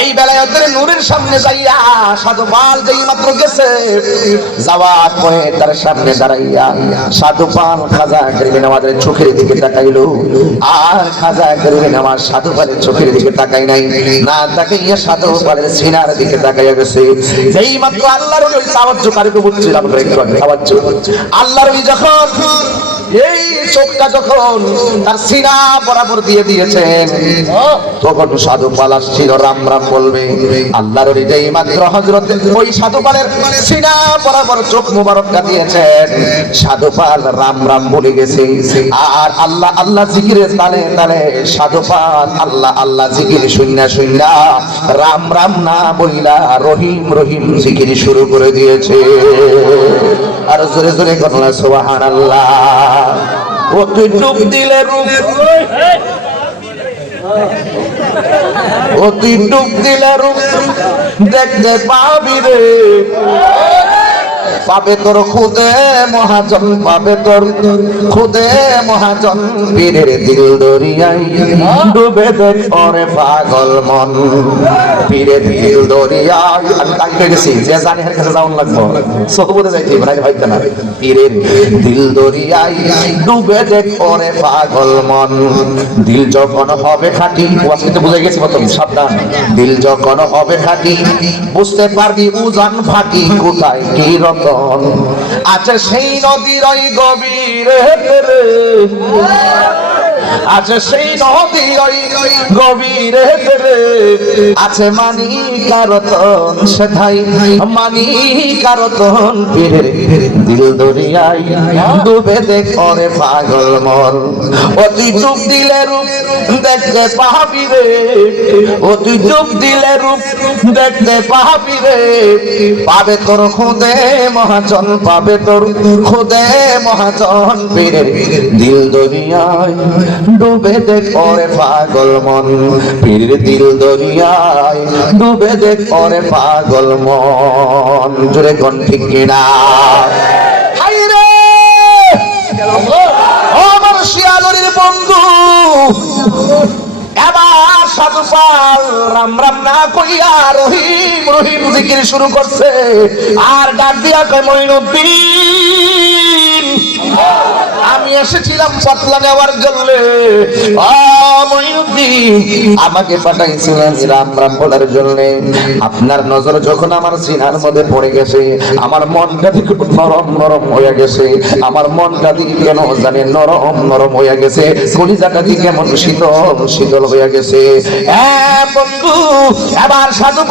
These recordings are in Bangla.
এই বেলায়েতের নূরের সামনে যাইয়া সাধু পাল যেই মাত্র গেছে, যাওয়ার পরে তার সামনে দাঁড়াইয়া সাধু পাল খাজা গরিবিন আমাদের চোখের দিকে তাকাইলো। আর খাজা গরিবিন আমার সাধু পালের চোখের দিকে তাকাই নাই, না তাকাইয়া সাধু পালের সিনার দিকে তাকাইয়া গেছে। যেই মাত্র আল্লাহর ওই তাওয়াজ্জু কারিকে বুঝছিলাম আল্লাহর ওই যখন এই চোখটা যখন তার বরাবর দিয়ে দিয়েছেন তখন সাধু রাম রাম বলবে, আল্লাহর হৃদয় মাত্র হজরত ওই সাধু পালের বরাবর চোখ দিয়েছেন সাধু পাল রাম রাম বলে গেছে, আর আল্লাহ আল্লাহ তালে তালে সাধু পাল, আল্লাহ আল্লাহ জিকির শুননা শুননা রাম রাম না বইলা রহিম রহিম জিকির শুরু করে দিয়েছে। আর জোরে জোরে করলা সুবহান আল্লাহ ও তুই ডুব দিলে রূপ। ও তুই ডুব দিলে রূপ। দেখতে পাবি রে। পাবে তোর খুদে মহাজন, পাবে তোর খুদে মহাজন। বীরের দিল দরিয়াই ডুবে দেখ ওরে পাগল মন। বীরের দিল দরিয়াই আমি তাকে গেছি, যে জানি এর কাছে যাওয়ার লাগবো। সহবতে যাইতে মানে ভাইতে না? পীরের দিল দরিয়াই ডুবে দেখ ওরে পাগল মন। দিল যখন হবে খাঁটি ওয়াসিতে বুঝে গেছি প্রথম, সাবধান। দিল যখন হবে খাঁটি, বুঝতে পারবি উজান ফাঁকি, কোথায় কি রতন আছে সেই নদীর গভীরে আছে সেই নদীর ওই গভীরে আছে মানি কারতন সেথাই মানি কারতন পীরের দিল দরিয়াই ডুবে দেখ ওরে পাগল মন। অতি ডুব দিলে রূপ দেখতে পাবি রে। অতি ডুব দিলে রূপ দেখতে পাহাবি রে। পাবে তোর খুদে মহাজন, পাবে তোর খুদে মহাজন পীরের দিল দরিয়ায় ডুবে দেখ ওরে পাগল মন পীরের দিল দরিয়ায়, ডুবে দেখ ওরে পাগল মন। জোরে কোন ঠিক কিনা? বন্ধু, এবার সাধু পাল রাম রাম না কইয়া রহিম রহিম জিকির শুরু করছে। আর ডাক দিয়া মঈনুদ্দিন আমি এসেছিলাম পতলা নেওয়ার জন্য। আমাকে পাঠাইছিলেন রাম রাম বলার জন্য। আপনার নজর যখন আমার সিনার মধ্যে পড়ে গেছে, আমার মনটা দিকে নরম নরম হয়ে গেছে। আমার মনটা দিকে কেন নরম নরম হয়ে গেছে। কলিজাটা দিকে কেমন শীতল শীতল হয়ে গেছে। বন্ধু, এবার সাধু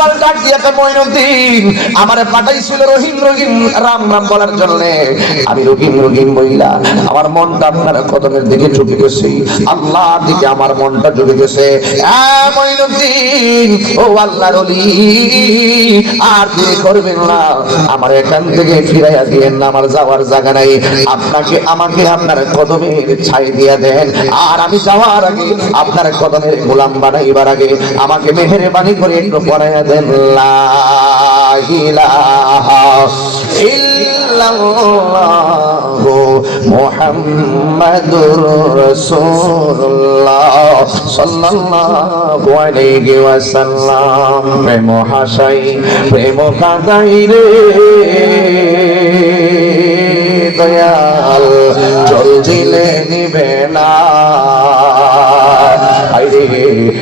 মইনুদ্দিন আমারে পাঠাইছিল রহিম রহিম রাম রাম বলার জন্য। আমি রহিম রহিম বইলা আমার মনটা আপনার কদমের দিকে ঝুঁকে গেছে। আল্লাহর দিকে আমার মনটা ঝুঁকে গেছে। ও আল্লাহর আর দেরি করবেন না। আমার এখান থেকে ফিরাইয়া দিয়েন না, আমার যাওয়ার জায়গা নাই। আপনাকে, আমাকে আপনার কদমের ছাই দিয়ে দেন। আর আমি যাওয়ার আগে আপনার কদমের গোলাম বানাইবার আগে আমাকে মেহেরবানি করে একটু পড়াইয়া দেন। লা ইল্লাল্লাহু। মুহাম্মাদুর রাসূলুল্লাহ সাল্লাল্লাহু আলাইহি ওয়াসাল্লাম। প্রেম হাসাই প্রেম কাঁদাই রে। দয়াল জল দিলে নিবে না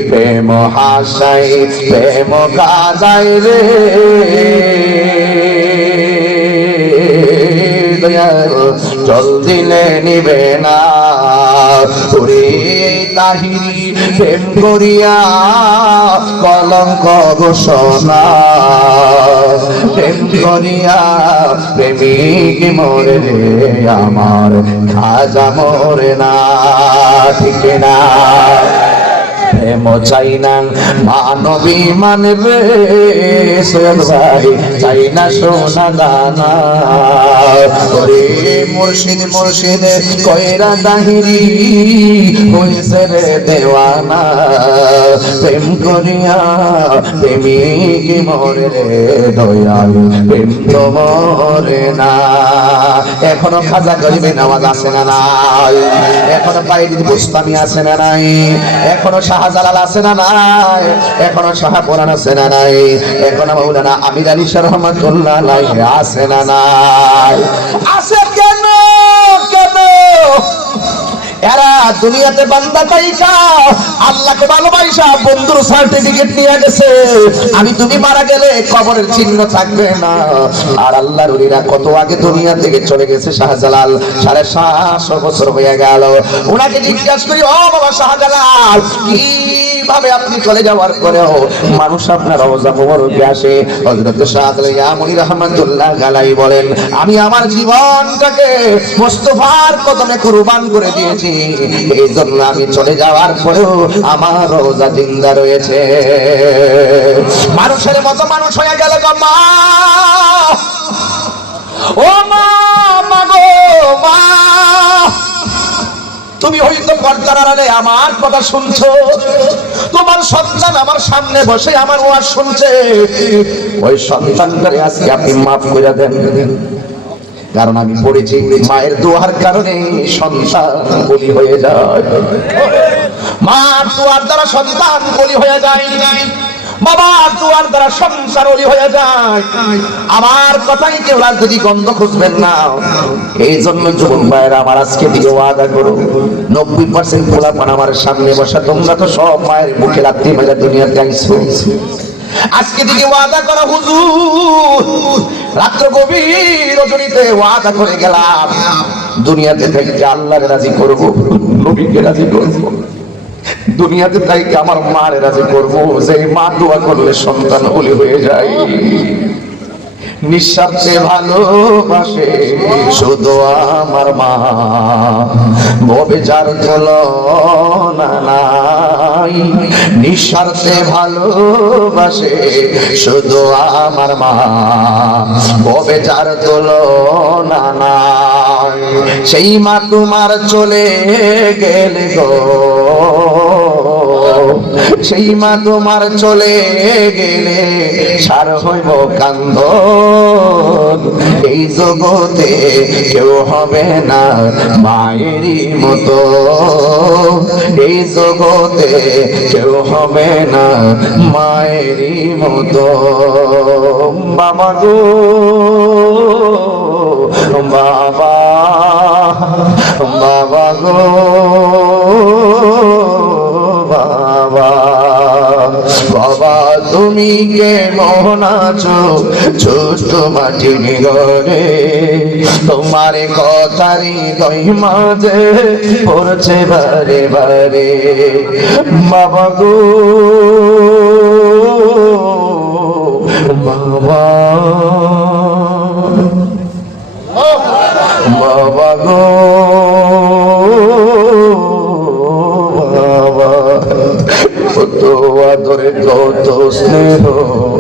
প্রেম হাসাই প্রেম কাঁদাই রে। দয়াল জল দিলে নিবে না। ওরে তাহি, প্রেম করিয়া কলঙ্ক ঘোষণা। প্রেম করিয়া প্রেমিক মরে আমার খাজা মরে না। ঠিক না? প্রেম চাই না মানবী মানে চাই না সোনা দানা। মুর্শিদ মুর্শিদ কয়রা দাহিরি, হইছে রে দেওয়ানা। প্রেম করিয়া প্রেমিক মরে দয়াল, প্রেম তো মরে না। এখনও খাজা গরিবে নামাজ আছে না নাই? এখনও বাইরের বুস্তানি আছে না নাই? এখনও শাহজালাল আছে না নাই? এখনও শাহপুরান আছে না নাই? এখনও মৌলানা আমির আলী আছে না নাই? দুনিয়াতে বান্দা তাইকা আল্লাহকে ভালোবাসা বন্ধুর সার্টিফিকেট নিয়ে গেছে। আমি তুমি মারা গেলে কবরের চিহ্ন থাকবে না। আর আল্লাহ উলিরা কত আগে দুনিয়া থেকে চলে গেছে শাহজালাল? সাড়ে সাত বছর হয়ে গেল। ওনাকে জিজ্ঞাসা করি, ও বাবা শাহজালাল কীভাবে আপনি চলে যাওয়ার পরেও মানুষ আপনার রওজা মোবারকে আসে। হযরত শাহজালাল ইয়ামুনি রহমাতুল্লাহ গালাই বলেন, আমি আমার জীবনটাকে মোস্তফার কদমে কুরবান করে দিয়েছি। এই জন্য আমি চলে যাওয়ার পরেও আমার রোজা জিন্দা রয়েছে। মানুষের মতো মানুষ হয়ে গেল মা, ও মা গো, মা, তুমি হয়তো পর্দার আড়ালে আমার কথা শুনছো। তোমার সন্তান আমার সামনে বসে আমার ওয়াজ শুনছে। ওই সন্তানটারে আজকে আপনি মাফ করে দেন। কারণ আমি পড়েছি মায়ের দোয়ার কারণে সন্তান বলি হয়ে যায়। মা দোয়ার দ্বারা সন্তান বলি হয়ে যায়। বাবার দোয়ার দ্বারা সংসার ওলি হয়ে যায়। আমার কথাই কেউ যদি গন্ধ খুঁজবেন না। এই জন্য যুবক ভাইয়েরা, আমার আজকে দিকে ওয়াদা করো। নব্বই পার্সেন্ট পোলাপান আমার সামনে বসা। তোমরা তো সব মায়ের মুখে রাত্রি মেলা দুনিয়াতে আইসো আজকে দিকে ওয়াদা করা হুজুর। রাত্র গভীর রজনীতে ওয়াদা করে গেলাম। দুনিয়াতে থেকে আল্লাহরে রাজি করব, নবীকে রাজি করব। দুনিয়াতে তাই আমার মারে রাজি করব যে মা দোয়া করলে সন্তান ওলি হয়ে যায়। নিঃস্বার্থে ভালোবাসে শুধু আমার মা। ভবে যার তুলনা নাই। নিঃস্বার্থে ভালোবাসে শুধু আমার মা। ভবে যার তুলনা নাই। সেই মা তোমার চলে গেলে গো। সেই মা তোমার চলে গেলে সার হইব কান্দ এই জগতে কেউ হবে না মায়েরই মতো। এই জগতে কেউ হবে না মায়েরই মতো। বাবা গো, বাবা বাবা গো, বাবা। বাবা, তুমি কে মোহন আছো? ছোট মাটি ঘরে তোমার কথারি দই মাঝে পড়ছে বারে বারে। বাবা গো, বাবা। কত স্নেহ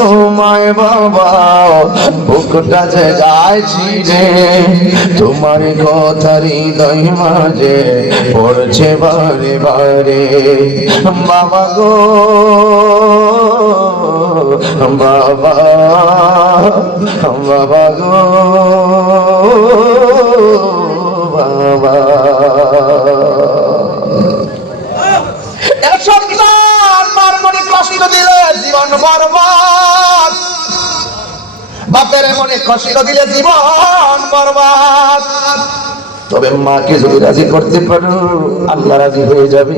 তোমায় বাবা, বুকটা যে যাইছি রে, তোমার কথা হৃদয় মাঝে পড়ছে বারে বারে। বাবা গো, বাবা বাবা গো, বাবা। সন্তান মার মনে কষ্ট দিলে জীবন বরবাদ। বাপের মনে কষ্ট দিলে জীবন বরবাদ। তবে মাকে যদি রাজি করতে পারো, আল্লাহ রাজি হয়ে যাবে।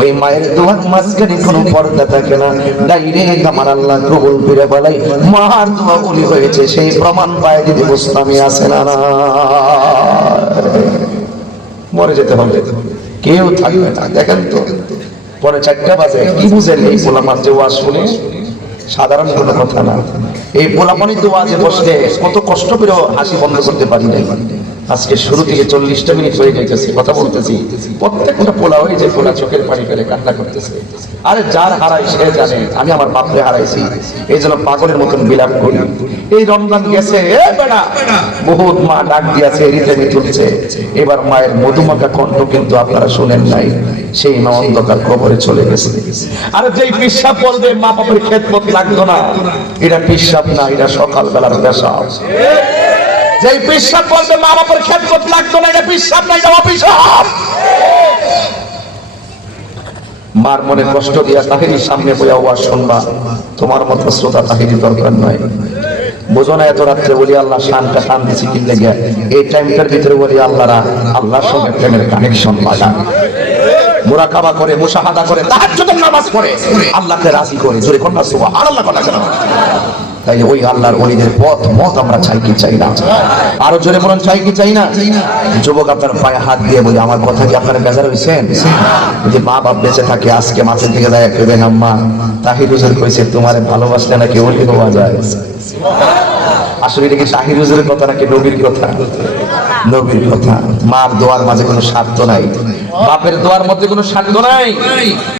ওই মায়ের দোয়ার মাঝখানে কোনো পর্দা থাকে না। ডাইরেক্ট আমার আল্লাহ কবুল ফিরে বলাই, মার দোয়া বলি হয়েছে, সেই প্রমাণ পায় যদি গোস্বামী আছে না মরে যেতে হবে। কেউ থাকবে না। দেখেন তো, পরে চারটা বাজে, কি বুঝেন এই পোলামার যে ওয়াজ শুনে? সাধারণ কোনো কথা না। এই পোলাপনি তো আজ বসলে কত কষ্ট করে হাসি বন্ধ করতে পারি নাই। আজকে শুরু থেকে চল্লিশটা মিনিট হয়ে যাইতেছে, কথা বলতেছি। প্রত্যেকটা পোলা হয়ে যে পোলা চোখের পানি ফেলে কান্না করতেছে। আরে যার হারাই সে জানে, আমি আমার বাপরে হারাইছি। এই জন্য পাগলের মতন বিলাপ করি। এই রমজান গেছে বহুত মা ডাক দিয়েছে রিতেমি তুলছে এবার মায়ের মধুমাখা কণ্ঠ কিন্তু আপনারা শুনেন নাই। সেই মা অন্ধকার কবরে চলে গেছে। আরে যেই পিসাব বলবে মা বাপের খেদমত লাগতো না। এটা পিসাব না, এটা সকালবেলার পেশাব। যেই পিসাব বলবে মা বাপের খেদমত লাগতো না, এটা পিসাব না, এটা অপিসাব মার মনে কষ্ট দিয়া তাহিনীর সামনে বইয়া ওয়াজ শুনবা। তোমার মতো শ্রোতা তাহিনী দরকার নয় বোঝো না, এত রাত্রে বলি আল্লাহ শানটা দিছি কিনলে গে এই টাইমটার ভিতরে বলি আল্লাহরা, আল্লাহর সঙ্গে প্রেমের কানেকশন করে, মুশাহাদা করে, তাহাজ্জুদের নামাজ পড়ে। আল্লাহকে রাজি করে, জোরে কন্যা সুবহানাল্লাহ তাইলে ওই আল্লাহর ওলিদের পথ, মত আমরা চাই কি চাই না? আরও জোরে বলুন, চাই কি চাই না? যুবক আপনার পায়ে হাত দিয়ে বলে, আমার কথা কি আপনার বেজার হয়েছেন যে মা বাপ বেঁচে থাকে, আজকে মাছের দিকে দেয় কেবেন আম্মা, তাহির হুজুর কইছে, তোমার ভালোবাসলে নাকি ওলি হওয়া যায়? আসলে এটা কি তাহির হুজুরের কথা নাকি নবীর কথা? নবীর কথা। মার দোয়ার মাঝে কোনো স্বার্থ নাই। বাপের দোয়ার মধ্যে কোনো স্বার্থ নাই।